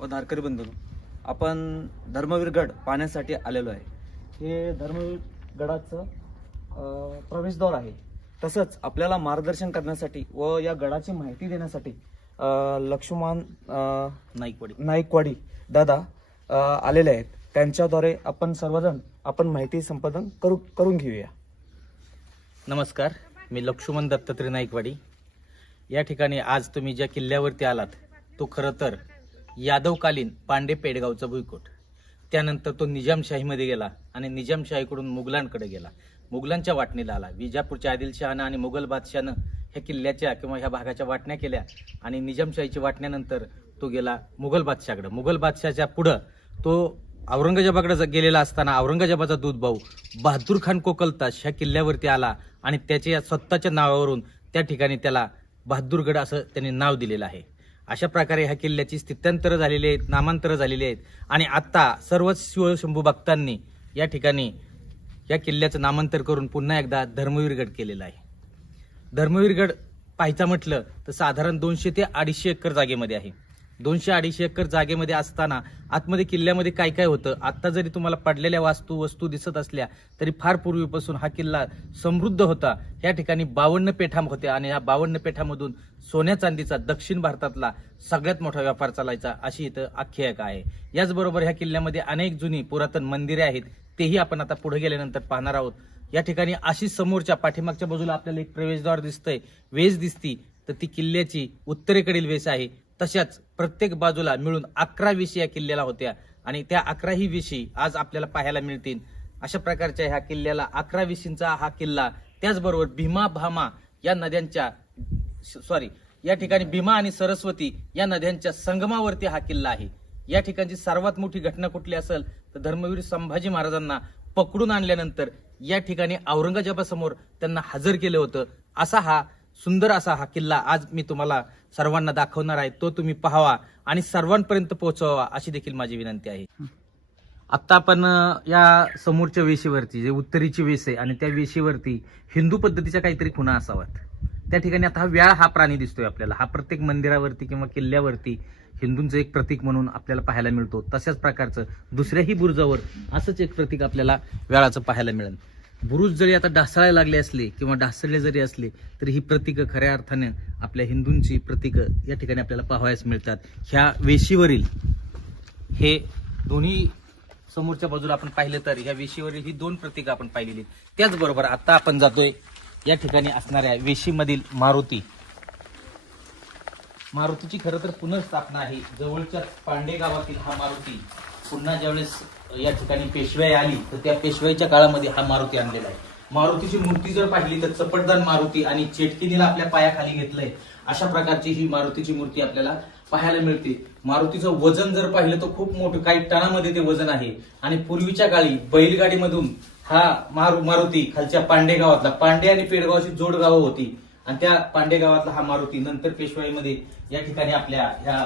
व धारकरी बंधूंनो, आपण धर्मवीर गड पाहण्यासाठी आलेलो आहे. हे धर्मवीर गडाचं प्रवेशद्वार आहे. तसंच आपल्याला मार्गदर्शन करण्यासाठी व या गडाची माहिती देण्यासाठी लक्ष्मण नाईकवाडी दादा आलेले आहेत. त्यांच्याद्वारे आपण सर्वजण माहिती संपादन करून घेऊया. नमस्कार, मी लक्ष्मण दत्तात्रय नाईकवाडी. या ठिकाणी आज तुम्ही ज्या किल्ल्यावरती आलात तो खरं तर यादवकालीन पांडे पेडगावचा भुईकोट. त्यानंतर तो निजामशाहीमध्ये गेला आणि निजामशाहीकडून मुघलांकडे गेला. मुघलांच्या वाटणीला आला. विजापूरच्या आदिलशहानं आणि मुघल बादशाहनं ह्या किल्ल्याच्या किंवा ह्या भागाच्या वाटण्या केल्या आणि निजामशाहीची वाटण्यानंतर तो गेला मुघल बादशाहकडे. मुघल बादशाहच्या पुढं तो औरंगजेबाकडे गेलेला असताना औरंगजेबाचा दूध भाऊ बहादूर खान कोकलताश ह्या किल्ल्यावरती आला आणि त्याच्या स्वतःच्या नावावरून त्या ठिकाणी त्याला बहादूरगड असं त्यांनी नाव दिलेलं आहे. अशा प्रकारे ह्या किल्ल्याची स्थित्यांतर झालेली आहेत, नामांतर झालेली आहेत आणि आता सर्वच शिवशंभू भक्तांनी या ठिकाणी या किल्ल्याचं नामांतर करून पुन्हा एकदा धर्मवीरगड केलेला आहे. धर्मवीरगड पाहायचं म्हटलं तर साधारण 200 ते 250 एकर जागेमध्ये आहे. 200-250 एकर जागेमध्ये असताना आतमध्ये किल्ल्यामध्ये काय काय होतं, आता जरी तुम्हाला पडलेल्या वस्तू दिसत असल्या तरी फार पूर्वीपासून हा किल्ला समृद्ध होता. या ठिकाणी 52 पेठा होत्या आणि या 52 पेठामधून सोन्या चांदीचा दक्षिण भारतातला सगळ्यात मोठा व्यापार चालायचा, अशी इथं आख्यायिका आहे. याचबरोबर ह्या किल्ल्यामध्ये अनेक जुनी पुरातन मंदिरे आहेत, तेही आपण आता पुढे गेल्यानंतर पाहणार आहोत. या ठिकाणी अशी समोरच्या पाठीमागच्या बाजूला आपल्याला एक प्रवेशद्वार दिसतंय, वेस दिसती, तर ती किल्ल्याची उत्तरेकडील वेस आहे. तशाच प्रत्येक बाजूला मिळून 11 वेशी या किल्ल्याला होत्या आणि त्या 11ही वेशी आज आपल्याला पाहायला मिळतील. अशा प्रकारच्या ह्या किल्ल्याला 11 वेशींचा हा किल्ला, त्याचबरोबर भीमा भामा या नद्यांच्या या ठिकाणी भीमा आणि सरस्वती या नद्यांच्या संगमावरती हा किल्ला आहे. या ठिकाणची सर्वात मोठी घटना कुठली असेल तर धर्मवीर संभाजी महाराजांना पकडून आणल्यानंतर या ठिकाणी औरंगजेबासमोर त्यांना हजर केलं होतं. सुंदर असा हा किल्ला आज मी तुम्हाला सर्वांना दाखवणार आहे. तो तुम्ही पाहावा आणि सर्वांपर्यंत पोहोचवावा अशी देखील माझी विनंती आहे. आता आपण या समोरच्या वेशीवरती, जे उत्तरेची वेस आहे आणि त्या वेशीवरती हिंदू पद्धतीच्या काहीतरी खुणा असाव्यात. त्या ठिकाणी आता व्याळ हा प्राणी दिसतोय आपल्याला. हा प्रत्येक मंदिरावरती किंवा किल्ल्यावरती हिंदूंचं एक प्रतीक म्हणून आपल्याला पाहायला मिळतो. तशाच प्रकारचं दुसऱ्याही बुरुजावर असंच एक प्रतीक आपल्याला व्याळाचं पाहायला मिळेल. बुरुज जरी आता ढासळायला लागले असले किंवा ढासळले जरी असले तरी ही प्रतीकं खऱ्या अर्थाने आपल्या हिंदूंची प्रतीकं या ठिकाणी आपल्याला पाहावयास मिळतात. ह्या वेशीवरील हे दोन्ही समोरच्या बाजूला आपण पाहिलं तर ह्या वेशीवरील ही 2 प्रतीकं आपण पाहिलेली. त्याचबरोबर आता आपण जातोय या ठिकाणी असणाऱ्या वेशीमधील मारुतीची खरं तर पुनर्स्थापना आहे. जवळच्या पांडे गावातील हा मारुती पुन्हा ज्यावेळेस या ठिकाणी पेशवाई आली तर त्या पेशवाईच्या काळामध्ये हा मारुती आणलेला आहे. मारुतीची मूर्ती जर पाहिली तर चपटदान मारुती आणि चेटकिनीला आपल्या पायाखाली घेतलंय अशा प्रकारची ही मारुतीची मूर्ती आपल्याला पाहायला मिळते. मारुतीचं वजन जर पाहिलं तर खूप मोठं, काही टनामध्ये ते वजन आहे आणि पूर्वीच्या काळी बैलगाडीमधून हा मारुती खालच्या पांडे गावातला, पांडे आणि पेडगावची जोड गावं होती आणि त्या पांडे गावातला हा मारुती नंतर पेशवाईमध्ये या ठिकाणी आपल्या ह्या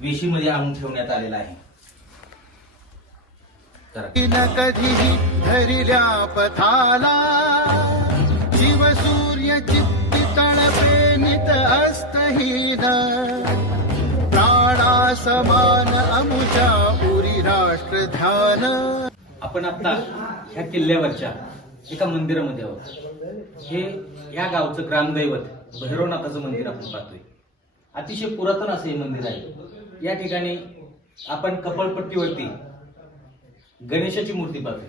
वेशीमध्ये आणून ठेवण्यात आलेला आहे. कधीही धरिल्या पथाला जीव सूर्य चित्ती तळपेनित हस्तहीन प्राणा समान अमुजा उरी राष्ट्र ध्यान. आपण आता ह्या किल्ल्यावरच्या एका मंदिरामध्ये आहोत. हे या गावचं ग्रामदैवत भैरवनाथाचं मंदिर आपण पाहतोय. अतिशय पुरातन असं हे मंदिर आहे. या ठिकाणी आपण कपाळपट्टीवरती गणेशाची मूर्ती पाहतोय.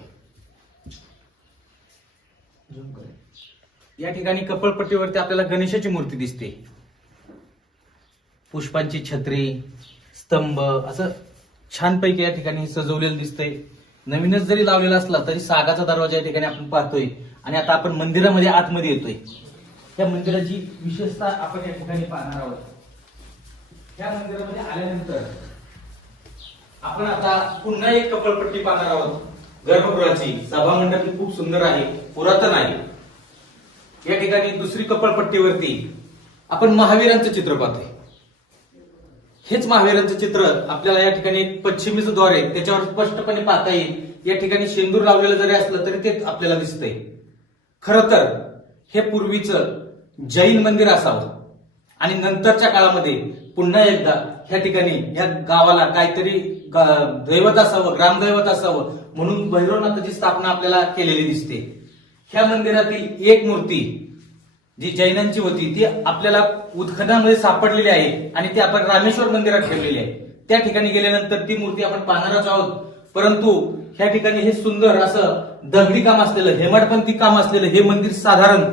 या ठिकाणी कपाळपट्टीवरती आपल्याला गणेशाची मूर्ती दिसते. पुष्पांची छत्री, स्तंभ असं छानपैकी या ठिकाणी सजवलेलं दिसतंय. नवीनच जरी लावलेला असला तरी सागाचा दरवाजा या ठिकाणी आपण पाहतोय आणि आता आपण मंदिरामध्ये आतमध्ये येतोय. या मंदिराची विशेषता आपण या ठिकाणी पाहणार आहोत. या मंदिरामध्ये आल्यानंतर आपण आता पुन्हा एक कपाळपट्टी पाहणार आहोत. गर्भगृहाची सभामंडप खूप सुंदर आहे, पुरातन आहे. या ठिकाणी दुसरी कपाळपट्टीवरती आपण महावीरांचं चित्र पाहतोय. हेच महावीरांचं चित्र आपल्याला या ठिकाणी पश्चिमेचं द्वार आहे त्याच्यावर स्पष्टपणे पाहता येईल. या ठिकाणी शेंदूर लावलेलं जरी असलं तरी ते आपल्याला दिसतंय. खरं तर हे पूर्वीचं जैन मंदिर असावं आणि नंतरच्या काळामध्ये पुन्हा एकदा ह्या ठिकाणी ह्या गावाला काहीतरी दैवत असावं, ग्रामदैवत असावं म्हणून भैरवनाथाची स्थापना आपल्याला केलेली दिसते. ह्या मंदिरातील एक मूर्ती जी जैनांची होती ती आपल्याला उत्खननामध्ये सापडलेली आहे आणि ती आपण रामेश्वर मंदिरात ठेवलेली आहे. त्या ठिकाणी गेल्यानंतर ती मूर्ती आपण पाहणारच आहोत. परंतु ह्या ठिकाणी हे सुंदर असं दगडी काम असलेलं, हेमाडपंथी काम असलेलं हे मंदिर साधारण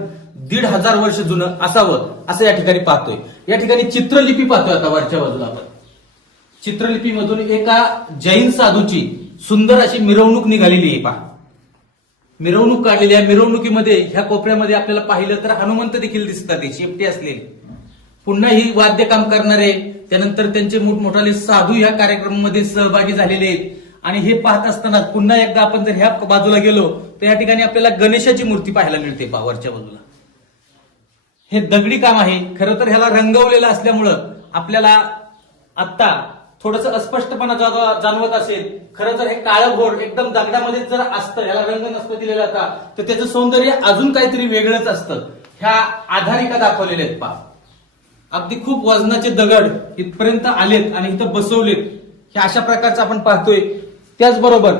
1500 वर्ष जुनं असावं असं या ठिकाणी पाहतोय. या ठिकाणी चित्रलिपी पाहतोय आता वरच्या बाजूला आपण. चित्रलिपीमधून एका जैन साधूची सुंदर अशी मिरवणूक निघालेली आहे पहा. मिरवणूक काढलेली आहे. मिरवणुकीमध्ये ह्या कोपऱ्यामध्ये आपल्याला पाहिलं तर हनुमंत देखील दिसतात, ते शेपटी असलेले. पुन्हा ही वाद्यकाम करणारे, त्यानंतर त्यांचे मोठमोठाले साधू ह्या कार्यक्रमामध्ये सहभागी झालेले आहेत. आणि हे पाहत असताना पुन्हा एकदा आपण जर ह्या बाजूला गेलो तर या ठिकाणी आपल्याला गणेशाची मूर्ती पाहायला मिळते पहा वरच्या बाजूला. हे दगडी काम आहे. खरं तर ह्याला रंगवलेलं असल्यामुळं आपल्याला आता थोडंसं अस्पष्टपणा जाणवत असेल. खरं तर हे काळभोर एकदम दगडामध्ये जर असतं, याला रंग नसतं दिलेला होता तर त्याचं सौंदर्य अजून काहीतरी वेगळंच असतं. ह्या आधारिका दाखवलेल्या आहेत पहा. अगदी खूप वजनाचे दगड इथपर्यंत आलेत आणि इथं बसवलेत. हे अशा प्रकारचं आपण पाहतोय. त्याचबरोबर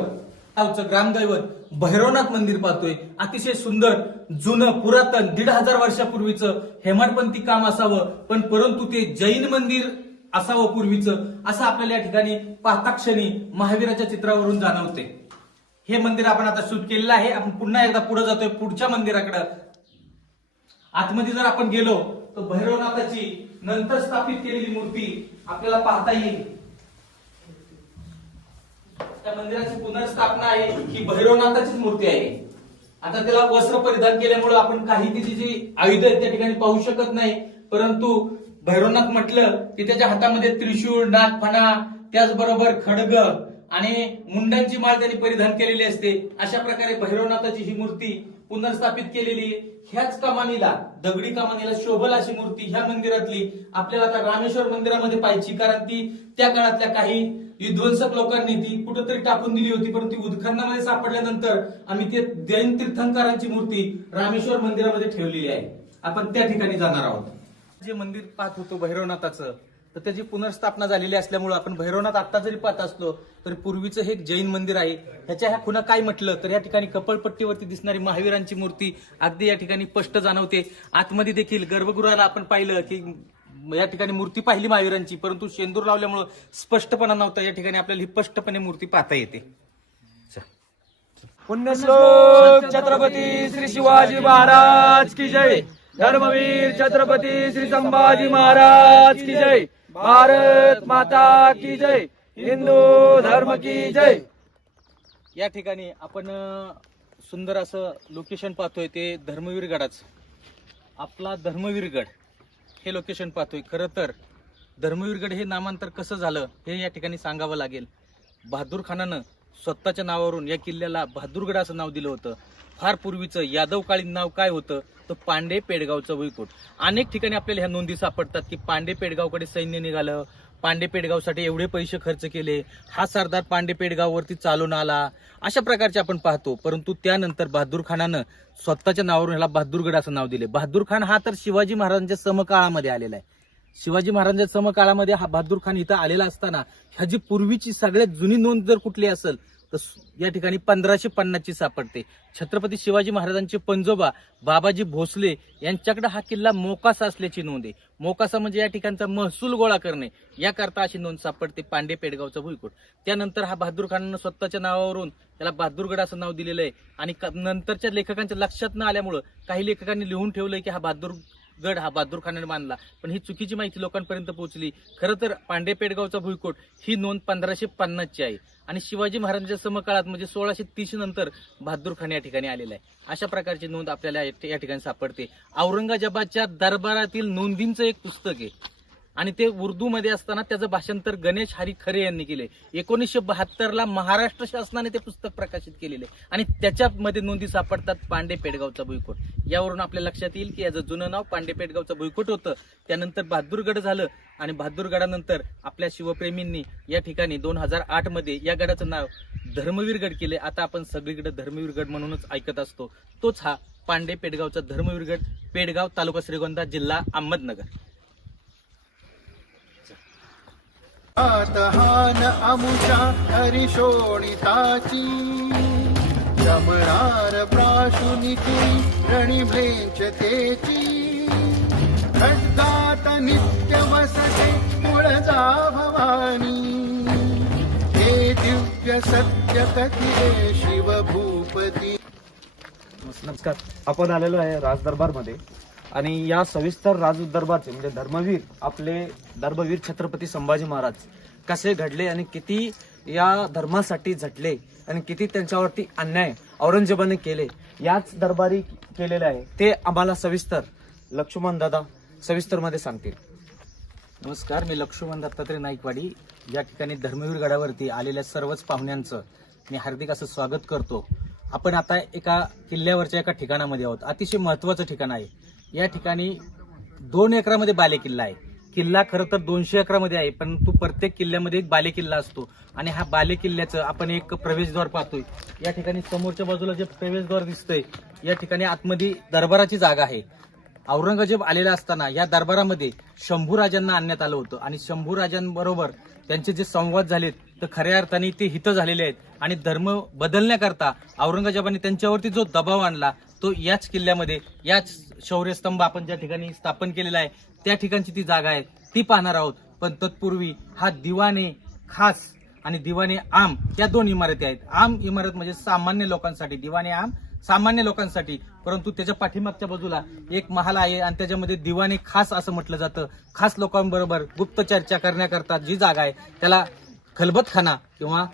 गावचं ग्रामदैवत भैरवनाथ मंदिर पाहतोय. अतिशय सुंदर, जुनं, पुरातन 1500 वर्षापूर्वीचं हेमाडपंथी काम असावं, पण परंतु ते जैन मंदिर असावं पूर्वीचं, असं आपल्याला या ठिकाणी पाहता क्षणी महावीराच्या चित्रावरून जाणवते. हे मंदिर आपण आता शूट केलेलं आहे. आपण पुन्हा एकदा पुढे जातोय पुढच्या मंदिराकडे. आतमध्ये जर आपण गेलो तर भैरवनाथाची नंतर स्थापित केलेली मूर्ती आपल्याला पाहता येईल. त्या मंदिराची पुनर्स्थापना आहे ही भैरवनाथाचीच मूर्ती आहे. आता त्याला वस्त्र परिधान केल्यामुळे आपण काही त्याची जी आयुध आहेत त्या ठिकाणी पाहू शकत नाही. परंतु भैरवनाथ म्हटलं की त्याच्या हातामध्ये त्रिशूळ, नागफणा, त्याचबरोबर खड्ग आणि मुंडांची माळ त्यांनी परिधान केलेली असते. अशा प्रकारे भैरवनाथाची ही मूर्ती पुनर्स्थापित केलेली. ह्याच कमानीला, दगडी कमानीला शोभल अशी मूर्ती ह्या मंदिरातली आपल्याला आता रामेश्वर मंदिरामध्ये पाहिजे, कारण ती त्या काळातल्या काही विध्वंसक लोकांनी ती कुठेतरी टाकून दिली होती. परंतु उत्खननामध्ये सापडल्यानंतर आम्ही ते जैन तीर्थंकरांची मूर्ती रामेश्वर मंदिरामध्ये ठेवलेली आहे. आपण त्या ठिकाणी जाणार आहोत. जे मंदिर पाहत होतो भैरवनाथाचं, तर त्याची पुनर्स्थापना झालेली असल्यामुळे आपण भैरवनाथ आता जरी पाहत असलो तरी पूर्वीचं हे एक जैन मंदिर आहे. ह्याच्या ह्या खुणा काय म्हटलं तर या ठिकाणी कपाळपट्टीवरती दिसणारी महावीरांची मूर्ती अगदी या ठिकाणी स्पष्ट जाणवते. आतमध्ये देखील गर्भगृहाला आपण पाहिलं की या ठिकाणी मूर्ती पाहिली महावीरांची, परंतु शेंदूर लावल्यामुळे स्पष्टपणा नव्हता. या ठिकाणी आपल्याला ही स्पष्टपणे मूर्ती पाहता येते. पुण्यश्लोक छत्रपती श्री शिवाजी महाराज की जय. धर्मवीर छत्रपती श्री संभाजी महाराज की जय. भारत माता की जय. हिंदू धर्म की जय. या ठिकाणी आपण सुंदर असं लोकेशन पाहतोय, ते धर्मवीर गडाचं. आपला धर्मवीर गड हे लोकेशन पाहतोय. खरं तर धर्मवीर गड हे नामांतर कसं झालं हे या ठिकाणी सांगावं लागेल. बहादूर खानानं स्वतःच्या नावावरून या किल्ल्याला बहादूरगड असं नाव दिलं होतं. फार पूर्वीचं यादवकालीन नाव काय होतं तर पांडे पेडगावचं भुईकोट. अनेक ठिकाणी आपल्याला ह्या नोंदी सापडतात की पांडे पेडगावकडे सैन्य निघालं, पांडे पेडगावसाठी एवढे पैसे खर्च केले, हा सरदार पांडे पेडगाववरती चालून आला, अशा प्रकारचे आपण पाहतो. परंतु त्यानंतर बहादूर खानानं स्वतःच्या नावावरून ह्याला बहादूरगड असं नाव दिले. बहादूर खान हा तर शिवाजी महाराजांच्या समकाळामध्ये आलेला आहे. शिवाजी महाराजांच्या समकाळामध्ये हा बहादूर खान इथं आलेला असताना ह्याची पूर्वीची सगळ्यात जुनी नोंद जर कुठली असेल तर या ठिकाणी 1550 सापडते. छत्रपती शिवाजी महाराजांचे पंजोबा बाबाजी भोसले यांच्याकडे हा किल्ला मोकासा असल्याची नोंद आहे. मोकासा म्हणजे या ठिकाणचा महसूल गोळा करणे, याकरता अशी नोंद सापडते पांडे पेडगावचा भुईकोट. त्यानंतर हा बहादूर खानानं स्वतःच्या नावावरून त्याला बहादूरगड असं नाव दिलेलं आहे. आणि नंतरच्या लेखकांच्या लक्षात न आल्यामुळं काही लेखकांनी लिहून ठेवलंय की हा बहादूरगड हा बहादूर खानाने बांधला, पण ही चुकीची माहिती लोकांपर्यंत पोहोचली. खरं तर पांडे पेडगावचा भुईकोट ही नोंद 1550 आहे आणि शिवाजी महाराजांच्या समकाळात म्हणजे 1630 नंतर बहादूर खान या ठिकाणी आलेला आहे. अशा प्रकारची नोंद आपल्याला या ठिकाणी सापडते. औरंगजेबाच्या दरबारातील नोंदींचं एक पुस्तक आहे आणि ते उर्दूमध्ये असताना त्याचं भाषांतर गणेश हरी खरे यांनी केले. 1972ला महाराष्ट्र शासनाने ते पुस्तक प्रकाशित केलेले आणि त्याच्यामध्ये नोंदी सापडतात पांडे पेडगावचा भुईकोट. यावरून आपल्या लक्षात येईल की याचं जुनं नाव पांडे पेडगावचं भुईकोट होतं. त्यानंतर बहादूरगड झालं आणि बहादूरगडानंतर आपल्या शिवप्रेमींनी या ठिकाणी 2008 मध्ये या गडाचं नाव धर्मवीर गड केले. आता आपण सगळीकडे धर्मवीर गड म्हणूनच ऐकत असतो. तोच हा पांडे पेडगावचा धर्मवीर गड, पेडगाव, तालुका श्रीगोंदा, जिल्हा अहमदनगर. आतहान अमुषा हरिशोणिताची शमणार प्राशुनिकी रणिभ्रेंचतेची खड्गात नित्य वसते कुळजा भवानी हे दिव्य सत्य कथिते शिवभूपती. नमस्कार. आपण आलेलो आहे राज दरबारमध्ये आणि या सविस्तर राज दरबारचे म्हणजे धर्मवीर आपले धर्मवीर छत्रपती संभाजी महाराज कसे घडले आणि किती या धर्मासाठी झटले आणि किती त्यांच्यावरती अन्याय औरंगजेबाने केले याच दरबारी केलेले आहे ते आम्हाला सविस्तर लक्ष्मण दादा सविस्तर मध्ये सांगतील. नमस्कार, मी लक्ष्मण दत्तात्रय नाईकवाडी. या ठिकाणी धर्मवीर गडावरती आलेल्या सर्वच पाहुण्यांचं मी हार्दिक असं स्वागत करतो. आपण आता एका किल्ल्यावरच्या एका ठिकाणामध्ये आहोत. अतिशय महत्वाचं ठिकाण आहे. या ठिकाणी 2 एकरामध्ये बालेकिल्ला आहे. किल्ला खरं तर 200 एकरामध्ये आहे, परंतु प्रत्येक किल्ल्यामध्ये एक बालेकिल्ला असतो आणि हा बालेकिल्ल्याचं आपण एक प्रवेशद्वार पाहतोय. या ठिकाणी समोरच्या बाजूला जे प्रवेशद्वार दिसतंय या ठिकाणी आतमध्ये दरबाराची जागा आहे. औरंगजेब आलेला असताना या दरबारामध्ये शंभूराजांना आणण्यात आलं होतं आणि शंभूराजांबरोबर त्यांचे जे संवाद झालेत तर खऱ्या अर्थाने ते हित झालेले आहेत आणि धर्म बदलण्याकरता औरंगजेबाने त्यांच्यावरती जो दबाव आणला तो याच किल्ल्यामध्ये याच शौर्यस्तंभ आपण ज्या ठिकाणी स्थापन केलेला आहे त्या ठिकाणची ती जागा आहे ती पाहणार आहोत. पण तत्पूर्वी हा दिवाणे खास आणि दिवाणे आम या 2 इमारती आहेत. आम इमारत म्हणजे सामान्य लोकांसाठी, दिवाणे आम सामान्य लोकांसाठी, परंतु त्याच्या पाठीमागच्या बाजूला एक महाल आहे आणि त्याच्यामध्ये दिवाणे खास असं म्हटलं जातं. खास लोकांबरोबर गुप्त चर्चा करण्याकरता जी जागा आहे त्याला खलबतखाना किंवा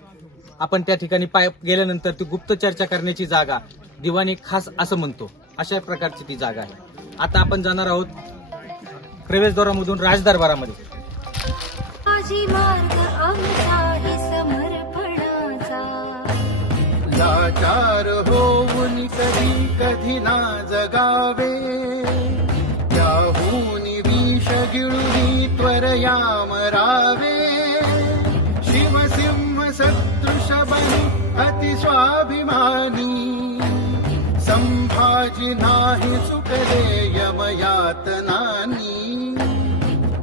आपण त्या ठिकाणी गेल्यानंतर ती गुप्त चर्चा करण्याची जागा दिवाणी खास असं म्हणतो. अशा प्रकारची ती जागा आहे. आता आपण जाणार आहोत प्रवेशद्वारामधून राजदरबारामध्ये. माझी मार्ग आमचाही समर्पणाचा लाचार होऊन कधी कधी ना जगावे त्याहून विष गिळुनी त्वरया मरावे शिवसिंह सदृश बनु अति स्वाभिमानी संभाजी नाही चुकले यमयातनानी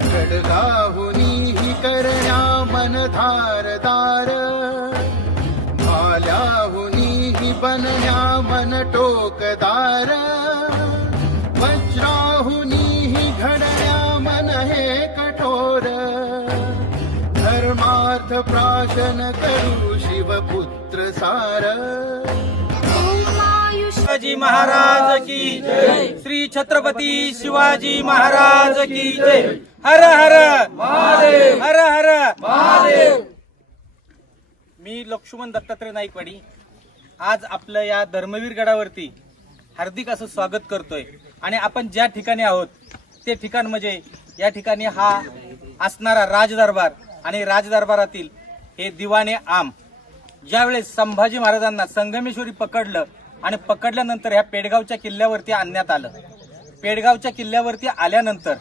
खड्गाहुनी हि करण्या मन धारदार भाल्याहुनी हि बनण्या मन टोकदार वज्राहुनी हि घडण्या मन हे कठोर धर्मार्थ प्राशन करू शिवपुत्र सार. शिवाजी महाराज की जय. श्री छत्रपती शिवाजी महाराज की जय. हर हर महादेव. हर हर महादेव. मी लक्ष्मण दत्तात्रय नाईकवाडी आज आपलं या धर्मवीर गडावरती हार्दिक असं स्वागत करतोय. आणि आपण ज्या ठिकाणी आहोत ते ठिकाण म्हणजे या ठिकाणी हा असणारा राजदरबार आणि राजदरबारातील हे दिवाणे आम. ज्यावेळेस संभाजी महाराजांना संगमेश्वरी पकडलं आणि पकडल्यानंतर ह्या पेडगावच्या किल्ल्यावरती आणण्यात आलं. पेडगावच्या किल्ल्यावरती आल्यानंतर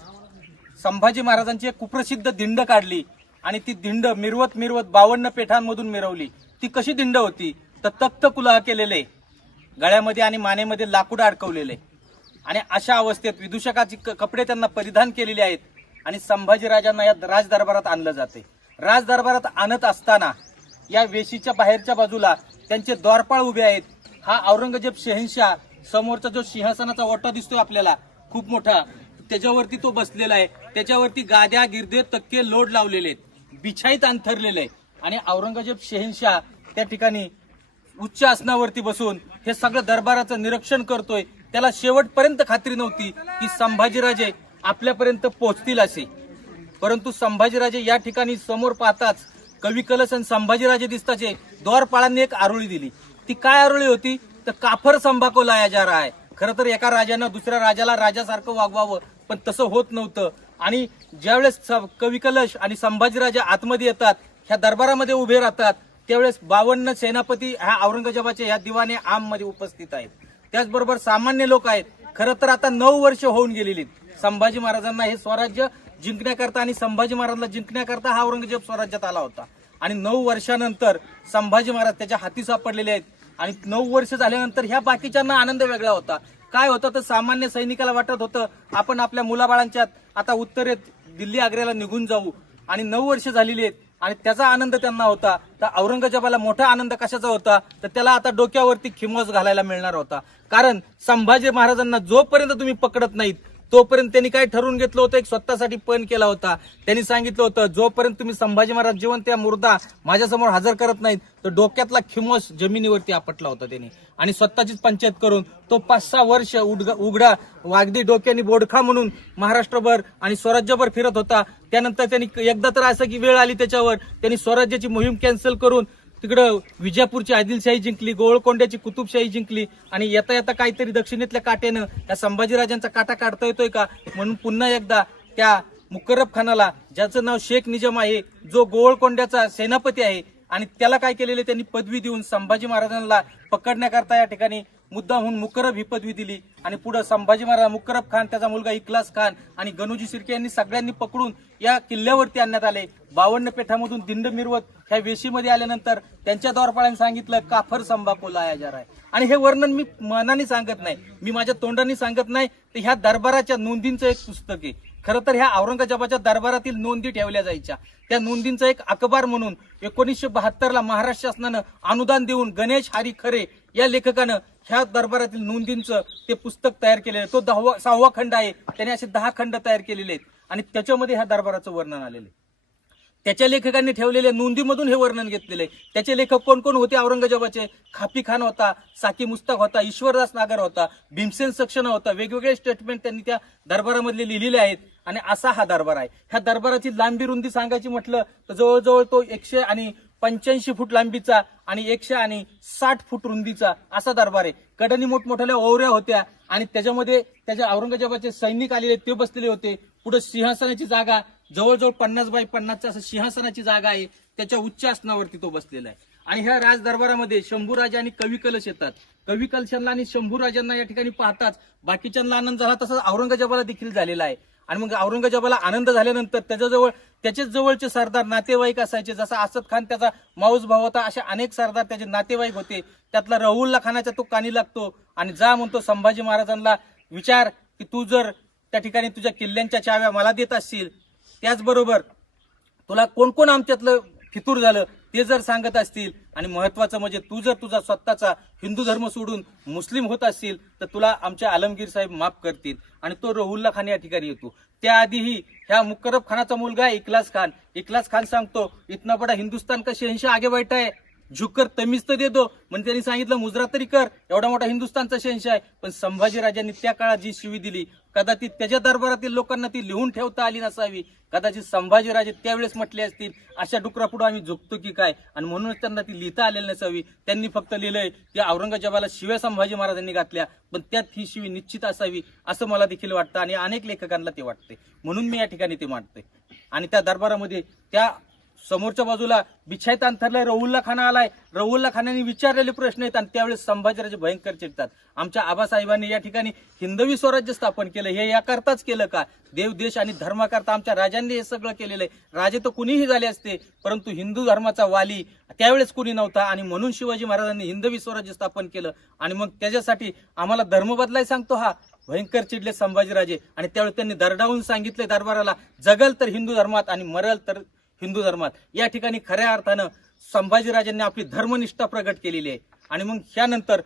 संभाजी महाराजांची एक कुप्रसिद्ध दिंड काढली आणि ती दिंड मिरवत 52 पेठांमधून मिरवली. ती कशी दिंड होती तर तख्त कुलाह केलेले, गळ्यामध्ये आणि मानेमध्ये लाकूड अडकवलेले आणि अशा अवस्थेत विदूषकाचे कपडे त्यांना परिधान केलेले आहेत आणि संभाजीराजांना या राजदरबारात आणलं जाते. राजदरबारात आणत असताना या वेशीच्या बाहेरच्या बाजूला त्यांचे द्वारपाळ उभे आहेत. हा औरंगजेब शहनशाह समोरचा जो सिंहासनाचा ओटा दिसतोय आपल्याला खूप मोठा, त्याच्यावरती तो बसलेला आहे. त्याच्यावरती गाद्या गिरदे तक्के लोड लावलेले आहेत, बिछाईत अंथरलेले आहे आणि औरंगजेब शहनशाह त्या ठिकाणी उच्च आसनावरती बसून हे सगळं दरबाराचं निरीक्षण करतोय. त्याला शेवटपर्यंत खात्री नव्हती की संभाजीराजे आपल्यापर्यंत पोहोचतील असे, परंतु संभाजीराजे या ठिकाणी समोर पाहताच कवी कलश आणि संभाजीराजे दिसताचे द्वारपाळांनी एक आरोळी दिली. ती काय आरोळी होती तर काफर संभाको लाया जा रहा है. खरं तर एका राजानं दुसऱ्या राजाला राजासारखं वागवावं पण तसं होत नव्हतं. आणि ज्यावेळेस कवी कलश आणि संभाजीराजे आतमध्ये येतात, ह्या दरबारामध्ये उभे राहतात, त्यावेळेस 52 सेनापती ह्या औरंगजेबाच्या ह्या दिवाणे आम मध्ये उपस्थित आहेत. त्याचबरोबर सामान्य लोक आहेत. खरं तर आता 9 वर्ष होऊन गेलेली संभाजी महाराजांना हे स्वराज्य जिंकण्याकरता आणि संभाजी महाराजांना जिंकण्याकरता हा औरंगजेब स्वराज्यात आला होता आणि 9 वर्षानंतर संभाजी महाराज त्याच्या हाती सापडलेले आहेत. आणि 9 वर्ष झाल्यानंतर ह्या बाकीच्यांना आनंद वेगळा होता. काय होतं तर सामान्य सैनिकाला वाटत होतं आपण आपल्या मुलाबाळांच्यात आता उत्तरेत दिल्ली आग्र्याला निघून जाऊ आणि 9 वर्ष झालेली आहेत आणि त्याचा आनंद त्यांना होता, तर औरंगजेबाला मोठा आनंद कशाचा होता, तर त्याला आता डोक्यावरती खिमोस घालायला मिळणार होता. कारण संभाजी महाराजांना जोपर्यंत तुम्ही पकडत नाहीत तोपर्यंत त्यांनी काय ठरवून घेतलं होतं, एक स्वतःसाठी पण केला होता. त्यांनी सांगितलं होतं, जोपर्यंत तुम्ही संभाजी महाराज जिवंत या मुर्दा माझ्यासमोर हजर करत नाहीत तर डोक्यातला खिमोस जमिनीवरती आपटला होता त्यांनी. आणि स्वतःचीच पंचायत करून तो 5-6 वर्ष उघडा वागदी डोक्याने बोडखा म्हणून महाराष्ट्रभर आणि स्वराज्यभर फिरत होता. त्यानंतर त्यांनी एकदा तर असं की वेळ आली त्याच्यावर, त्यांनी स्वराज्याची मोहीम कॅन्सल करून तिकडं विजापूरची आदिलशाही जिंकली, गोवळकोंड्याची कुतुबशाही जिंकली आणि येता येता काहीतरी दक्षिणेतल्या काट्यानं त्या संभाजीराजांचा काटा काढता येतोय का म्हणून पुन्हा एकदा त्या मुकर्रब खानाला, ज्याचं नाव शेख निजाम आहे, जो गोवळकोंड्याचा सेनापती आहे, आणि त्याला काय केलेले त्यांनी पदवी देऊन संभाजी महाराजांना पकडण्याकरता या ठिकाणी मुद्दामहून मुकर्रब ही पदवी दिली. आणि पुढे संभाजी महाराज, मुकर्रब खान, त्याचा मुलगा इखलास खान आणि गणोजी शिर्के यांनी सगळ्यांनी पकडून या किल्ल्यावरती आणण्यात आले. 52 पेठामधून दिंड मिरवत ह्या वेशीमध्ये आल्यानंतर त्यांच्या द्वारपाळांनी सांगितलं, काफर संभाको लाया जा रहा है. आणि हे वर्णन मी मनाने सांगत नाही, मी माझ्या तोंडाने सांगत नाही, तर ह्या दरबाराच्या नोंदींचं एक पुस्तक आहे. खरं तर ह्या औरंगजेबाच्या दरबारातील नोंदी ठेवल्या जायच्या. त्या नोंदींचा एक अखबार म्हणून 1972ला महाराष्ट्र शासनानं अनुदान देऊन गणेश हरी खरे या लेखकानं ह्या दरबारातील नोंदींचं ते पुस्तक तयार केलेलं आहे. तो 6वा खंड आहे. त्याने असे 10 खंड तयार केलेले आहेत आणि त्याच्यामध्ये ह्या दरबाराचं वर्णन आलेलं आहे. त्याच्या लेखकांनी ठेवलेल्या नोंदीमधून हे वर्णन घेतलेलं आहे. त्याचे लेखक कोण कोण होते औरंगजेबाचे? खाफी खान होता, साकी मुस्ताक होता, ईश्वरदास नागर होता, भीमसेन सक्सेना होता. वेगवेगळे स्टेटमेंट त्यांनी त्या दरबारामधले लिहिलेले आहेत. आणि असा हा दरबार आहे. ह्या दरबाराची लांबी रुंदी सांगायची म्हटलं तर जवळजवळ तो 185 फूट लांबीचा आणि 160 फूट रुंदीचा असा दरबार आहे. कडनी मोठमोठ्या ओवऱ्या होत्या आणि त्याच्यामध्ये त्याच्या औरंगजेबाचे सैनिक आलेले ते बसलेले होते. पुढे सिंहासनाची जागा जवळजवळ 50 बाय 50 असं सिंहासनाची जागा आहे. त्याच्या उच्च आसनावरती तो बसलेला आहे. आणि ह्या राज दरबारामध्ये शंभूराजा आणि कवी कलश येतात. कवी कलशांना आणि शंभूराजांना या ठिकाणी पाहताच बाकीच्यांना आनंद झाला, तसंच औरंगजेबाला देखील झालेला आहे. आणि मग औरंगजेबाला आनंद झाल्यानंतर त्याच्याच जवळचे सरदार नातेवाईक असायचे. जसा असद खान त्याचा माऊस भाऊ होता, असे अनेक सरदार त्याचे नातेवाईक होते. त्यातला रहुल्ला खानाचा तो कानी लागतो आणि जा म्हणतो संभाजी महाराजांना, विचार की तू जर त्या ठिकाणी तुझ्या किल्ल्यांच्या चाव्या मला देत असशील, त्याचबरोबर तुला कोण कोण आमच्यातलं फितूर झालं ते जर सांगत असतील, आणि महत्वाचं म्हणजे तू जर तुझा स्वतःचा हिंदू धर्म सोडून मुस्लिम होत असतील तर तुला आमच्या आलमगीर साहेब माफ करतील. आणि तो रहुल्ला खान या ठिकाणी येतो. त्याआधीही ह्या मुकर्रब खानाचा मुलगा आहे इखलास खान सांगतो, इतना बडा हिंदुस्तान का शहनशाह आगे बैठा है, झुककर तमीज तर देतो. म्हणजे त्यांनी सांगितलं मुजरा तरी कर, एवढा मोठा हिंदुस्तानचा शहनशाह आहे. पण संभाजीराजांनी त्या काळात जी शिवी दिली, कदाचित त्याच्या दरबारातील लोकांना ती लिहून ठेवता आली नसावी. कदाचित संभाजीराजे त्यावेळेस म्हटले असतील, अशा डुकरापुढे आम्ही झुकतो की काय, आणि म्हणूनच त्यांना ती लिहिता आलेली नसावी. त्यांनी फक्त लिहिलंय की औरंगजेबाला शिव्या संभाजी महाराजांनी घातल्या, पण त्यात ही शिवी निश्चित असावी असं मला देखील वाटतं आणि अनेक लेखकांना ते वाटते. म्हणून मी या ठिकाणी ते मांडतोय. आणि त्या दरबारामध्ये त्या समोरच्या बाजूला बिछाईत अंथरलाय रहुल्ला खाना आलाय. रहुल्ला खानाने विचारलेले प्रश्न आहेत आणि त्यावेळेस संभाजीराजे भयंकर चिडतात. आमच्या आबासाहेबांनी या ठिकाणी हिंदवी स्वराज्य स्थापन केलं, हे याकरताच केलं का? देव देश आणि धर्माकरता आमच्या राजांनी हे सगळं केलेलं आहे. राजे तर कुणीही झाले असते, परंतु हिंदू धर्माचा वाली त्यावेळेस कुणी नव्हता आणि म्हणून शिवाजी महाराजांनी हिंदवी स्वराज्य स्थापन केलं. आणि मग त्याच्यासाठी आम्हाला धर्म बदलाय सांगतो हा. भयंकर चिडले संभाजीराजे आणि त्यावेळेस त्यांनी दरडावून सांगितले दरबाराला, जगल तर हिंदू धर्मात आणि मरल तर हिंदू धर्मात. या ठिकाणी खऱ्या अर्थानं संभाजीराजांनी आपली धर्मनिष्ठा प्रगट केलेली आहे. आणि मग त्यानंतर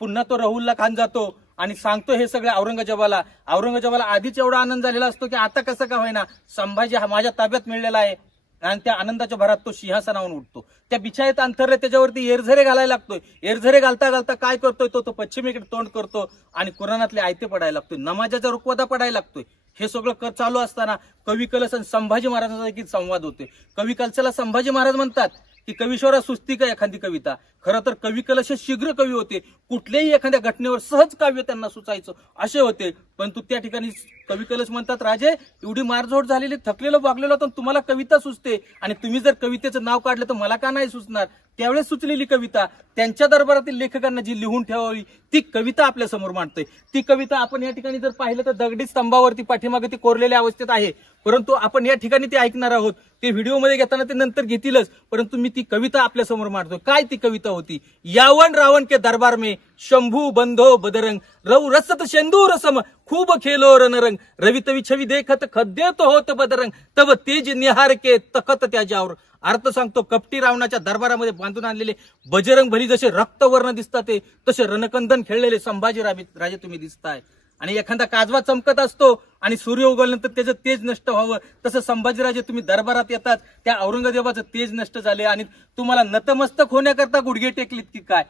पुन्हा तो रहुल्ला खान जातो आणि सांगतो हे सगळे औरंगजेबाला. आधीच एवढा आनंद झालेला असतो की आता कसं का होईना संभाजी हा माझ्या ताब्यात मिळलेला आहे. आणि त्या आनंदाच्या भरात तो सिंहासनावर उठतो. त्या बिछाईत अंथरले त्याच्यावरती एरझरे घालायला लागतोय. एरझरे घालता घालता काय करतोय तो पश्चिमेकडे तोंड करतो आणि कुराणातले आयते पडायला लागतोय, नमाजाचा रुखवता पडायला लागतोय. हे सगळं चालू असताना कवी कलश आणि संभाजी महाराजांचा देखील संवाद होतोय. कवी कलशाला संभाजी महाराज म्हणतात की कवीश्वरा सुस्ती का एखादी कविता. खरं तर कवी कलश हे शीघ्र कवी होते. कुठल्याही एखाद्या घटनेवर सहज काव्य त्यांना सुचायचं असे होते. परंतु त्या ठिकाणी कवी कलश म्हणतात, राजे एवढी मारझोड झालेली, थकलेलो वागलेलो तर तुम्हाला कविता सुचते आणि तुम्ही जर कवितेचं नाव काढलं तर मला का नाही सुचणार. त्यावेळेस सुचलेली कविता त्यांच्या दरबारातील लेखकांना जी लिहून ठेवावी ती कविता आपल्या समोर मांडतोय. ती कविता आपण या ठिकाणी जर पाहिलं तर दगडी स्तंभावरती पाठीमागे ती कोरलेल्या अवस्थेत आहे. परंतु आपण या ठिकाणी ते ऐकणार आहोत. ते व्हिडिओमध्ये घेताना ते नंतर घेतीलच, परंतु मी ती कविता आपल्या समोर मांडतोय. काय ती कविता होती? यावन रावण के दरबार में शंभू बंधो बदरंग, रऊ रसत शेंदूर सम खूब खेलो रणरंग, रवि तवि छवि देखत खद्य तो होत बदरंग, तब तेज निहार के तखत त्याच्यावर अर्थ सांगतो. कपटी रावणाच्या दरबारामध्ये बांधून आणलेले बजरंग बली जसे रक्तवर्ण दिसतात ते तसे रणकंदन खेळलेले संभाजी राजे तुम्ही दिसताय. आणि एखादा काजवा चमकत असतो आणि सूर्य उगवल्यानंतर त्याचं तेज नष्ट व्हावं तसं संभाजीराजे तुम्ही दरबारात येतात त्या औरंगजेबाचं तेज नष्ट झाले आणि तुम्हाला नतमस्तक होण्याकरता गुडघे टेकलीत की काय?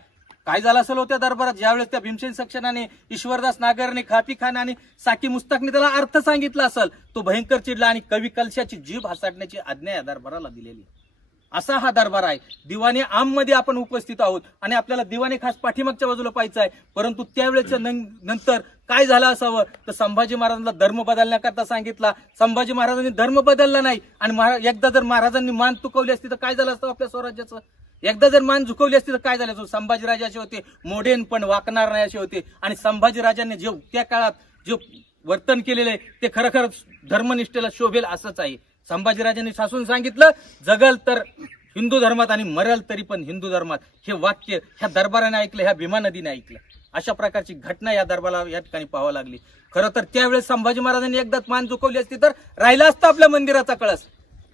काय झालं असेल हो त्या दरबारात ज्यावेळेस त्या भीमसेन सक्सेनाने, ईश्वरदास नागरने, खापी खान आणि साकी मुस्ताकने त्याला अर्थ सांगितला असेल, तो भयंकर चिडला आणि कवी कलशाची जीभ हासाडण्याची आज्ञा या दरबाराला दिलेली. असा हा दरबार आहे. दिवाने आम मध्ये आपण उपस्थित आहोत आणि आपल्याला दिवाने खास पाठीमागच्या बाजूला पाहायचं आहे. परंतु त्यावेळेच्या नंतर काय झालं असावं तर संभाजी महाराजांना धर्म बदलण्याकरता सांगितला. संभाजी महाराजांनी धर्म बदलला नाही आणि एकदा जर महाराजांनी मान तुकवली असती तर काय झालं असतं आपल्या स्वराज्याचं? एकदा जर मान झुकवली असती तर काय झालं असतं? संभाजीराजे असे होते मोडेन पण वाकणार नाही असे होते. आणि संभाजीराजांनी जे त्या काळात जे वर्तन केलेले ते खरं धर्मनिष्ठेला शोभेल असंच आहे. संभाजीराजांनी शासून सांगितलं, जगल तर हिंदू धर्मात आणि मरल तरी पण हिंदू धर्मात. हे वाक्य ह्या दरबाराने ऐकलं, ह्या भीमा नदीने ऐकलं. अशा प्रकारची घटना या दरबाराला या ठिकाणी पाहावं लागली. खरं तर त्यावेळेस संभाजी महाराजांनी एकदाच मान झुकवली असती तर राहिला असता आपल्या मंदिराचा कळस,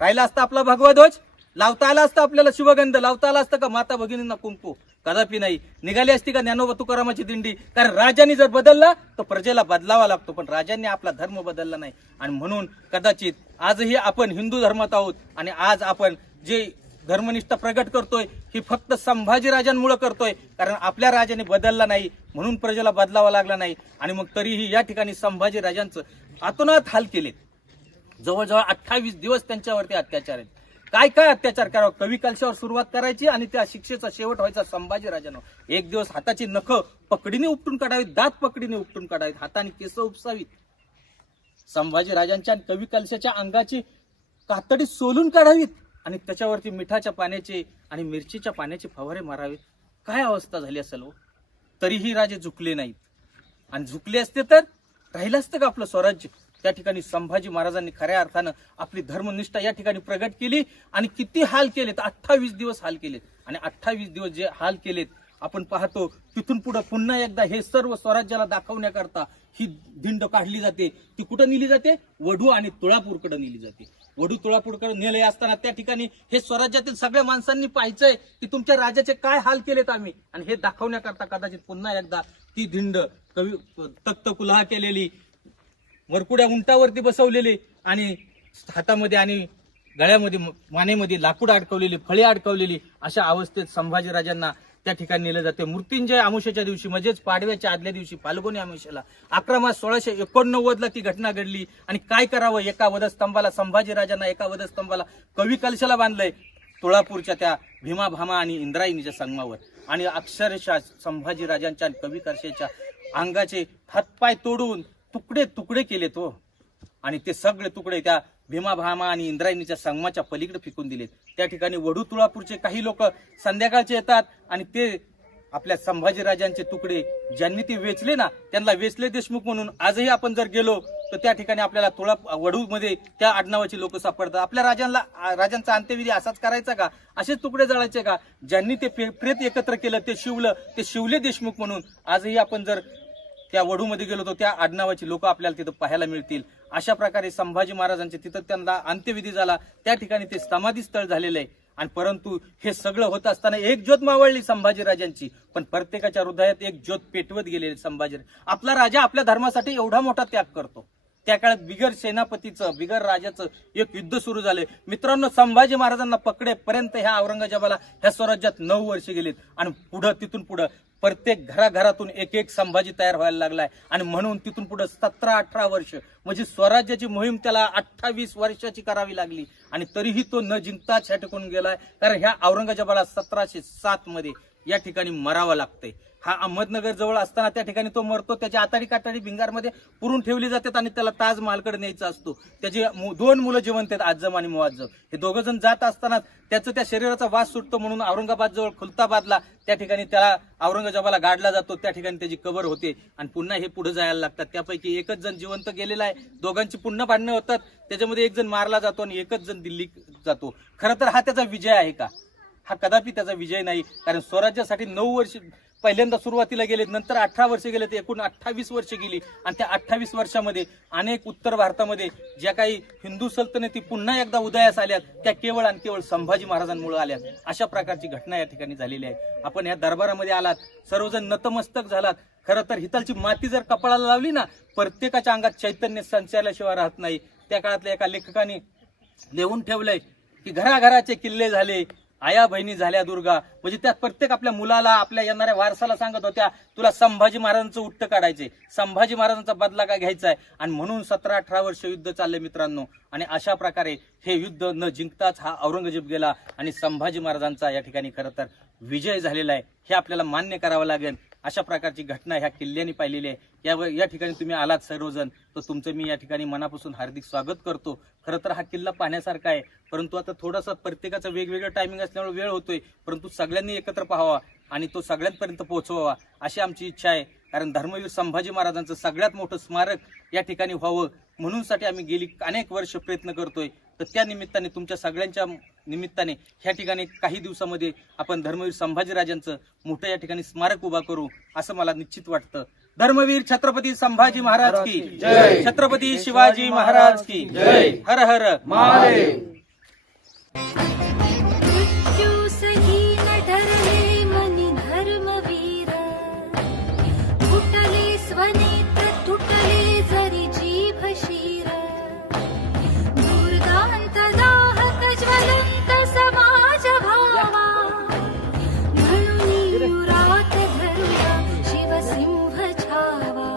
राहिला असता आपला भगवा ध्वज, लावता आला असता आपल्याला शिवगंध, लावता आला असतं का माता भगिनींना कुंकू? कदापि नाही. निघाली असती का ज्ञानोबा तुकारामाची दिंडी? कारण राजांनी जर बदलला तर प्रजेला बदलावा लागतो, पण राजांनी आपला धर्म बदलला नाही. आणि म्हणून कदाचित आजही आपण हिंदू धर्मात आहोत आणि आज आपण जे धर्मनिष्ठा प्रगट करतोय ही फक्त संभाजीराजांमुळे करतोय, कारण आपल्या राजाने बदलला नाही म्हणून प्रजेला बदलावा लागला नाही. आणि मग तरीही या ठिकाणी संभाजीराजांचं अतोनात हाल केलेत. जवळजवळ 28 दिवस त्यांच्यावरती अत्याचार आहेत. काय काय अत्याचार करावं? कवी कलशावर सुरुवात करायची आणि त्या शिक्षेचा शेवट व्हायचा संभाजीराजांना. एक दिवस हाताची नखं पकडीने उपटून काढावीत, दात पकडीने उपटून काढावीत, हाताने केस उपसावीत. संभाजीराजांच्या आणि कवी कलशाच्या अंगाची कातडी सोलून काढावीत आणि त्याच्यावरती मिठाच्या पाण्याचे आणि मिरचीच्या पाण्याचे फवारे मारावेत. काय अवस्था झाली असेल हो? तरीही राजे झुकले नाहीत. आणि झुकले असते तर राहिलं असतं का आपलं स्वराज्य? त्या ठिकाणी संभाजी महाराजांनी खऱ्या अर्थानं आपली धर्मनिष्ठा या ठिकाणी प्रगट केली आणि किती हाल केलेत. 28 दिवस हाल केलेत आणि 28 दिवस जे हाल केलेत आपण पाहतो. तिथून पुढे पुन्हा एकदा हे सर्व स्वराज्याला दाखवण्याकरता ही दिंड काढली जाते. ती कुठं नेली जाते? वढू आणि तुळापूरकडे नेली जाते. वढू तुळापूरकडे नेले असताना त्या ठिकाणी हे स्वराज्यातील सगळ्या माणसांनी पाहायचंय की तुमच्या राजाचे काय हाल केलेत आम्ही, आणि हे दाखवण्याकरता कदाचित पुन्हा एकदा ती दिंड कवी तख्त कुल्हा केलेली, वरपुड्या उंटावरती बसवलेले आणि हातामध्ये आणि गळ्यामध्ये मानेमध्ये लाकूड अडकवलेली, फळे अडकवलेली अशा अवस्थेत संभाजीराजांना त्या ठिकाणी नेलं जाते. मृत्युंजय अमावस्येच्या दिवशी म्हणजेच पाडव्याच्या आदल्या दिवशी फाल्गुनी अमावस्येला 11 मार्च 1689 ती घटना घडली. आणि काय करावं? एका वधस्तंभाला संभाजीराजांना एका वधस्तंभाला कवी कलशाला बांधलंय तुळापूरच्या त्या भीमा भामा आणि इंद्रायणीच्या संगमावर. आणि अक्षरशः संभाजीराजांच्या आणि कवी कलशाच्या अंगाचे हातपाय तोडून तुकडे तुकडे केले तो, आणि ते सगळे तुकडे त्या भीमा भामा आणि इंद्रायणीच्या संगमाच्या पलीकडे फेकून दिलेत. त्या ठिकाणी वढू तुळापूरचे काही लोक संध्याकाळचे येतात आणि ते आपल्या संभाजीराजांचे तुकडे ज्यांनी ते वेचले ना त्यांना वेचले देशमुख म्हणून आजही आपण जर गेलो तर त्या ठिकाणी आपल्याला वढू मध्ये त्या आडनावाची लोक सापडतात. आपल्या राजांचा अंत्यविधी असाच करायचा का? असेच तुकडे जळायचे का? ज्यांनी ते प्रेत एकत्र केलं ते शिवले देशमुख म्हणून आजही आपण जर त्या वढूमध्ये गेलो तर त्या आडनावाची लोक आपल्याला तिथं पाहायला मिळतील. अशा प्रकारे संभाजी महाराजांचे तिथं त्यांना अंत्यविधी झाला. त्या ठिकाणी ते समाधी स्थळ झालेलं आहे. आणि परंतु हे सगळं होत असताना एक ज्योत मावळली संभाजीराजांची, पण प्रत्येकाच्या हृदयात एक ज्योत पेटवत गेलेली. आपला राजा आपल्या धर्मासाठी एवढा मोठा त्याग करतो. त्या काळात बिगर सेनापतीचं बिगर राजाचं एक युद्ध सुरू झाले. मित्रांनो, संभाजी महाराजांना पकडेपर्यंत ह्या औरंगजेबाला ह्या स्वराज्यात 9 वर्ष गेलीत. आणि तिथून पुढं प्रत्येक घराघरातून एक एक संभाजी तयार व्हायला लागलाय. आणि म्हणून तिथून पुढे 17-18 वर्ष म्हणजे स्वराज्याची मोहीम त्याला 28 वर्षाची करावी लागली. आणि तरीही तो न जिंकताच ह्या ठिकाणी गेलाय, कारण ह्या औरंगजेबाला 1707 मध्ये या ठिकाणी मरावं लागतंय. हा अहमदनगर जवळ असताना त्या ठिकाणी तो मरतो. त्याची आताडी काताडी भिंगारमध्ये पुरून ठेवली जातात आणि त्याला ताजमहालकडे न्यायचा असतो. त्याची 2 मुलं जिवंत आहेत, आजम आणि मुआज्जम. हे दोघं जण जात असताना त्याचं त्या शरीराचा वास सुटतो म्हणून औरंगाबाद जवळ खुलताबादला त्या ठिकाणी त्याला औरंगजेबाला गाडला जातो. त्या ठिकाणी त्याची कबर होते आणि पुन्हा हे पुढे जायला लागतात. त्यापैकी एकच जण जिवंत गेलेला आहे. दोघांची पुन्हा भांडणं होतात. त्याच्यामध्ये एक जण मारला जातो आणि एकच जण दिल्ली जातो. खरं तर हा त्याचा विजय आहे का? हा कदापि त्याचा विजय नाही. कारण स्वराज्यासाठी 9 वर्ष पहिल्यांदा सुरुवातीला गेले, नंतर 18 वर्ष गेले, ते एकूण 28 वर्ष गेली. आणि त्या 28 वर्षामध्ये अनेक उत्तर भारतामध्ये ज्या काही हिंदू सल्तनती पुन्हा एकदा उदयास आल्यात, त्या केवळ आणि केवळ संभाजी महाराजांमुळे आल्यात. अशा प्रकारची घटना या ठिकाणी झालेली आहे. आपण या दरबारामध्ये आलात, सर्वजण नतमस्तक झालात. खरं तर हितालची माती जर कपाळाला लावली ना, प्रत्येकाच्या अंगात चैतन्य संचारल्याशिवाय राहत नाही. त्या काळातल्या एका लेखकाने लिहून ठेवलंय की घराघराचे किल्ले झाले, आया बहिणी झाल्या दुर्गा. म्हणजे त्यात प्रत्येक आपल्या मुलाला, आपल्या येणाऱ्या वारसाला सांगत होत्या, तुला संभाजी महाराजांचं उट्ट काढायचंय, संभाजी महाराजांचा बदला काय घ्यायचा आहे. आणि म्हणून 17-18 वर्ष युद्ध चालले मित्रांनो. आणि अशा प्रकारे हे युद्ध न जिंकताच हा औरंगजेब गेला आणि संभाजी महाराजांचा या ठिकाणी खरं तर विजय झालेला आहे, हे आपल्याला मान्य करावं लागेल. अशा प्रकारची घटना ह्या किल्ल्यांनी पाहिलेली आहे. या ठिकाणी तुम्ही आलात सर्वजण, तर तुमचं मी या ठिकाणी मनापासून हार्दिक स्वागत करतो. खरं तर हा किल्ला पाहण्यासारखा आहे, परंतु आता थोडासा प्रत्येकाचा वेगवेगळं टायमिंग असल्यामुळे वेळ होतोय. परंतु सगळ्यांनी एकत्र पाहावा आणि तो सगळ्यांपर्यंत पोहोचवावा अशी आमची इच्छा आहे. कारण धर्मवीर संभाजी महाराजांचं सगळ्यात मोठं स्मारक या ठिकाणी व्हावं म्हणून साठी आम्ही गेली अनेक वर्ष प्रयत्न करतोय. तर त्या निमित्ताने, तुमच्या सगळ्यांच्या निमित्ताने ह्या ठिकाणी काही दिवसामध्ये आपण धर्मवीर संभाजीराजांचं मोठं या ठिकाणी स्मारक उभा करू असं मला निश्चित वाटतं. धर्मवीर छत्रपती संभाजी महाराज की जय. छत्रपती शिवाजी महाराज की जय. हर हर महादेव. मृत्यूसही न ठरले मनी धर्मवीर, फुटले स्वनेत्र तुटले जरी जीभ शीर, दुर्दांत दाहक ज्वलंत समाज भावा, म्हणून युरात धरूया शिवसिंह छावा,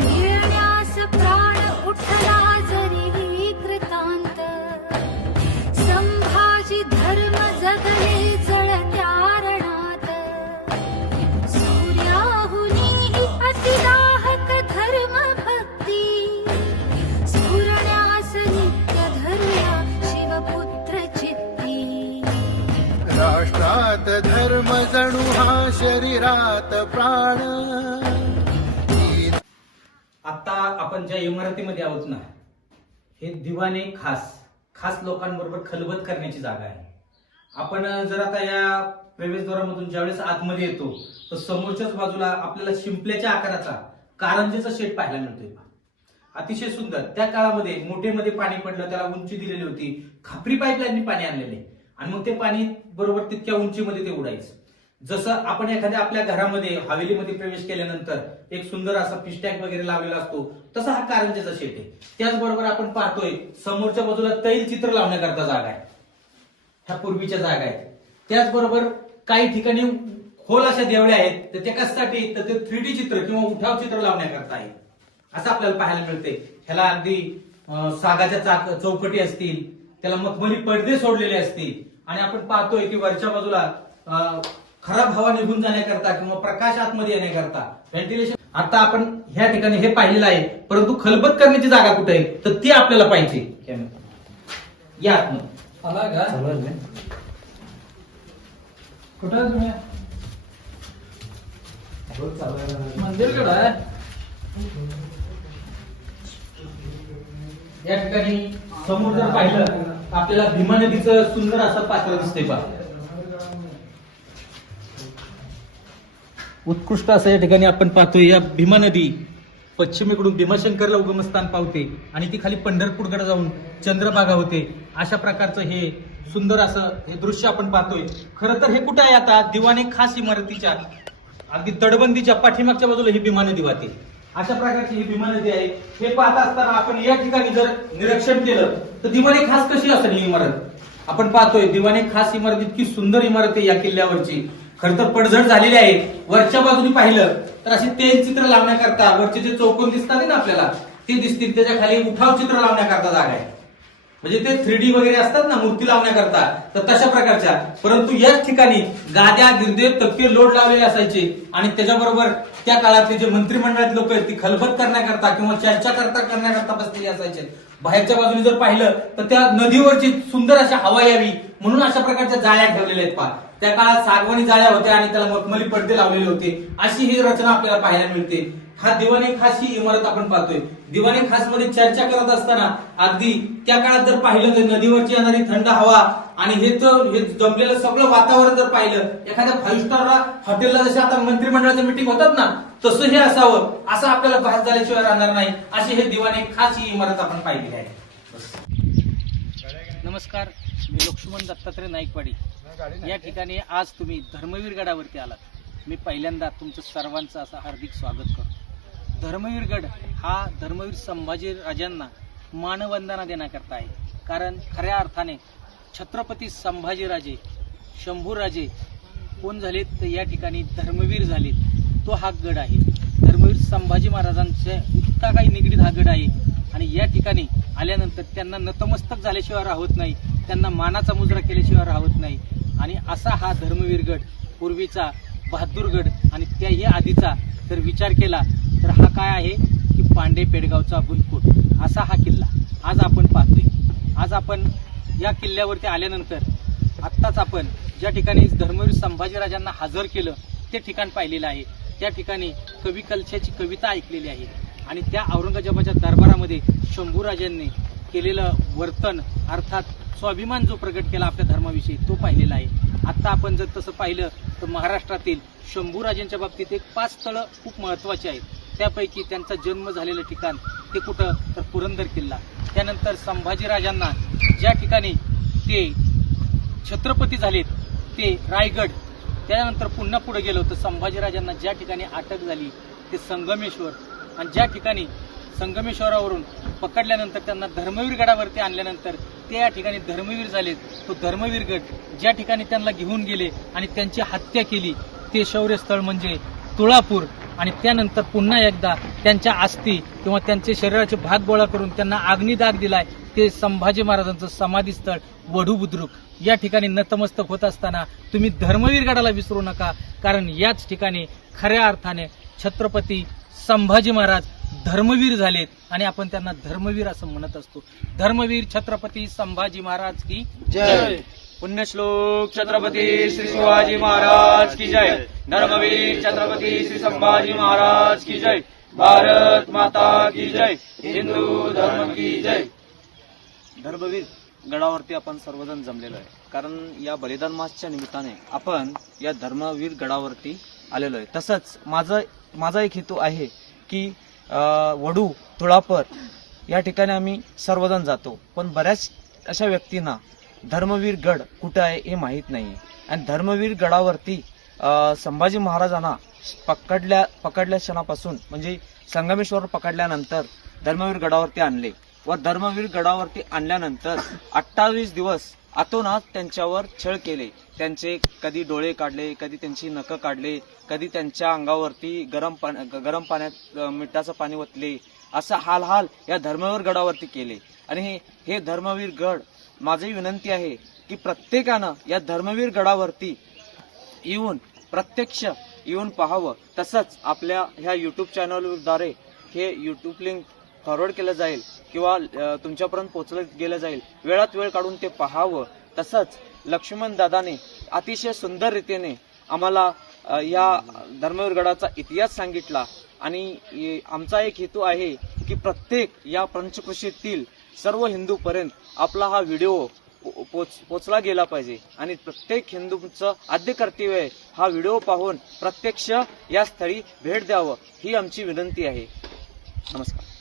गिळण्यास प्राण उठला जरी विकृतांत, संभाजी धर्म जगले जळत्या रणात, सूर्याहुनीही अतिदाहक धर्म भक्ती, स्फुरण्यास नित्य धरूया शिवपुत्र चित्ती. राष्ट्रात धर्म जणू हा शरीरात प्राण. आता आपण ज्या इमारतीमध्ये आहोत ना, हे दिवाणे खास लोकांबरोबर खलबत करण्याची जागा आहे. आपण जर आता या प्रवेशद्वारामधून ज्यावेळेस आतमध्ये येतो, तर समोरच्याच बाजूला आपल्याला शिंपल्याच्या आकाराचा कारंजेचा शेड पाहायला मिळतोय. अतिशय सुंदर. त्या काळामध्ये मोठेमध्ये पाणी पडलं, त्याला उंची दिलेली होती, खापरी पाईपलाईननी पाणी आणलेले आणि मग ते पाणी बरोबर तितक्या उंचीमध्ये ते उडायचं. जसं आपण एखाद्या आपल्या घरामध्ये हवेलीमध्ये प्रवेश केल्यानंतर एक सुंदर असा पिस्टॅक वगैरे लावलेला असतो, तसा हा कारंजेचा शेत आहे. त्याचबरोबर आपण पाहतोय समोरच्या बाजूला तैलचित्र लावण्याकरता जागा आहे, ह्या पूर्वीच्या जागा आहेत. त्याचबरोबर काही ठिकाणी खोल अशा देवळ्या आहेत, तर ते कशासाठी, तर ते 3D चित्र किंवा उठाव चित्र लावण्याकरता आहे असं आपल्याला पाहायला मिळते. ह्याला अगदी सागाच्या चौकटी असतील, त्याला मखमली पडदे सोडलेले असतील. आणि आपण पाहतोय की वरच्या बाजूला खराब हवा निघून जाण्याकरता किंवा प्रकाश आतमध्ये येण्याकरता व्हेंटिलेशन. आता आपण ह्या ठिकाणी हे पाहिलेलं आहे, परंतु खलबत करण्याची जागा कुठे आहे, तर ती आपल्याला पाहिजे. या आतमध्ये आला का कुठं तुम्ही मंदिर कडे आहे. या ठिकाणी समोर जर पाहिलं आपल्याला भीमा नदीचं सुंदर असं पात्र दिसतंय पहा. उत्कृष्ट असं या ठिकाणी आपण पाहतोय. या भीमा नदी पश्चिमेकडून भीमाशंकरला उगमस्थान पावते आणि ती खाली पंढरपूरकडे जाऊन चंद्रभागा होते. अशा प्रकारचं हे सुंदर असं हे दृश्य आपण पाहतोय. खरं तर हे कुठे आहे, आता दिवाणे खास इमारतीच्या अगदी तटबंदीच्या पाठीमागच्या बाजूला ही भीमा नदी वाहते. अशा प्रकारची ही भीमा नदी आहे. हे पाहत असताना आपण या ठिकाणी जर निरीक्षण केलं तर दिवाणे खास कशी असेल ही इमारत आपण पाहतोय. दिवाणे खास इमारत इतकी सुंदर इमारत आहे या किल्ल्यावरची. खरं तर पडझड झालेली आहे. वरच्या बाजूने पाहिलं तर अशी तेल चित्र लावण्याकरता वरचे जे चौकोन दिसतात ना आपल्याला ते दिसतील, त्याच्या खाली उठाव चित्र लावण्याकरता जागा आहे. म्हणजे ते 3D वगैरे असतात ना मूर्ती लावण्याकरता, तर तशा प्रकारच्या. परंतु याच ठिकाणी गाद्या गिरदे तक्के लोड लावलेले असायचे आणि त्याच्याबरोबर त्या काळातले जे मंत्रिमंडळात लोक आहेत ती खलबत करण्याकरता किंवा चर्चा करण्याकरता बसलेले असायचे. बाहेरच्या बाजूने जर पाहिलं तर त्या नदीवरची सुंदर अशा हवा यावी म्हणून अशा प्रकारच्या जाळ्या ठेवलेल्या आहेत पहा. त्या काळात सागवानी जाळ्या होत्या आणि त्याला मखमली पडदे लावलेले होते. अशी ही रचना आपल्याला पाहायला मिळते. हा दिवाणे खास ही इमारत आपण पाहतोय. दिवाणे खास मध्ये चर्चा करत असताना अगदी त्या काळात जर पाहिलं तर नदीवरची येणारी थंड हवा आणि हे जमलेलं सगळं वातावरण जर पाहिलं, एखाद्या 5 स्टार हॉटेलला जसे आता मंत्रिमंडळाच्या मीटिंग होतात ना, तसं हे असावं, असं आपल्याला भास झाल्याशिवाय राहणार नाही. अशी हे दिवाने खास ही इमारत आपण पाहिलेली आहे. नमस्कार, मी लक्ष्मण दत्तात्रय नाईकवाडी. या ठिकाणी आज तुम्ही धर्मवीर गडावरती आलात. मी पहिल्यांदा तुमचं सर्वांचं असं हार्दिक स्वागत करतो. धर्मवीर गड हा धर्मवीर संभाजी राजांना मानवंदना देण्याकरता आहे. कारण खऱ्या अर्थाने छत्रपती संभाजीराजे, शंभूराजे कोण झालेत तर या ठिकाणी धर्मवीर झालेत. तो हा गड आहे. धर्मवीर संभाजी महाराजांच्या इतका काही निगडीत हा गड आहे. आणि या ठिकाणी आल्यानंतर त्यांना नतमस्तक झाल्याशिवाय राहत नाही, त्यांना मानाचा मुजरा केल्याशिवाय राहत नाही. आणि असा हा धर्मवीर गड, पूर्वीचा बहादूरगड आणि त्याही आधीचा जर विचार केला तर हा काय आहे की पांडे पेडगावचा भुईकोट असा हा किल्ला आज आपण पाहतोय. आज आपण या किल्ल्यावरती आल्यानंतर आत्ताच आपण ज्या ठिकाणी धर्मवीर संभाजीराजांना हजर केलं ते ठिकाण पाहिलेलं आहे. त्या ठिकाणी कवी कलशाची कविता ऐकलेली आहे. आणि त्या औरंगजेबाच्या दरबारामध्ये शंभूराजांनी केलेलं वर्तन, अर्थात स्वाभिमान जो प्रगट केला आपल्या धर्माविषयी, तो पाहिलेला आहे. आता आपण जर तसं पाहिलं तर महाराष्ट्रातील शंभूराजांच्या बाबतीत एक 5 स्थळं खूप महत्त्वाची आहेत. त्यापैकी त्यांचा जन्म झालेलं ठिकाण ते कुठं तर पुरंदर किल्ला. त्यानंतर संभाजीराजांना ज्या ठिकाणी ते छत्रपती झालेत ते रायगड. त्यानंतर पुन्हा पुढे गेलो तर संभाजीराजांना ज्या ठिकाणी अटक झाली ते संगमेश्वर. आणि ज्या ठिकाणी संगमेश्वरावरून पकडल्यानंतर त्यांना धर्मवीर गडावरती आणल्यानंतर ते या ठिकाणी धर्मवीर झालेत. तो धर्मवीर गड ज्या ठिकाणी त्यांना घेऊन गेले आणि त्यांची हत्या केली ते शौर्यस्थळ म्हणजे तुळापूर. आणि त्यानंतर पुन्हा एकदा त्यांच्या अस्थी किंवा त्यांचे शरीराचे भाग गोळा करून त्यांना अग्निदाग दिलाय ते संभाजी महाराजांचं समाधी स्थळ वढू बुद्रुक. या ठिकाणी नतमस्तक होत असताना तुम्ही धर्मवीर गडाला विसरू नका. कारण याच ठिकाणी खऱ्या अर्थाने छत्रपती संभाजी महाराज धर्मवीर झालेत आणि आपण त्यांना धर्मवीर असं म्हणत असतो. धर्मवीर छत्रपती संभाजी महाराज की जय. पुण्यश्लोक छत्रपती श्री शिवाजी महाराज की जय. धर्मवीर छत्रपती श्री संभाजी महाराज की जय. भारत माता की जय. हिंदू धर्म की जय. धर्मवीर गडावरती आपण सर्वजण जमलेलो आहे. कारण या बलिदान मासच्या निमित्ताने आपण या धर्मवीर गडावरती आलेलो आहे. तसंच माझा एक हेतू आहे की वडू, तुळापर या ठिकाणी आम्ही सर्वजण जातो, पण बऱ्याच अशा व्यक्तींना धर्मवीर गड कुठं आहे हे माहीत नाही. आणि धर्मवीर गडावरती संभाजी महाराजांना पकडल्या क्षणापासून म्हणजे संगमेश्वर पकडल्यानंतर धर्मवीर गडावरती आणले व धर्मवीर गडावरती आणल्यानंतर 28 दिवस अतोनात त्यांच्यावर छळ केले. त्यांचे कधी डोळे काढले, कधी त्यांची नखं काढले, कधी त्यांच्या अंगावरती गरम पाण्यात मिठाचं पाणी ओतले. असा हाल या धर्मवीर गडावरती केले. आणि हे धर्मवीर गड, माझी विनंती आहे की प्रत्येकानं या धर्मवीर गडावरती प्रत्यक्ष येऊन पाहावं. तसंच आपल्या ह्या युट्यूब चॅनलद्वारे हे युट्यूब लिंक फॉरवर्ड केलं जाईल किंवा तुमच्यापर्यंत पोहोचलं गेलं जाईल. वेळात वेळ काढून ते पाहावं. तसंच लक्ष्मण दादाने अतिशय सुंदर रीतीने आम्हाला या धर्मवीर गडाचा इतिहास सांगितला. आणि आमचा एक हेतू आहे की प्रत्येक या पंचक्रोशीतील सर्व हिंदूपर्यंत आपला हा व्हिडिओ पोचला गेला पाहिजे. आणि प्रत्येक हिंदूचं आद्य कर्तव्य आहे हा व्हिडिओ पाहून प्रत्यक्ष या स्थळी भेट द्यावं, ही आमची विनंती आहे. नमस्कार.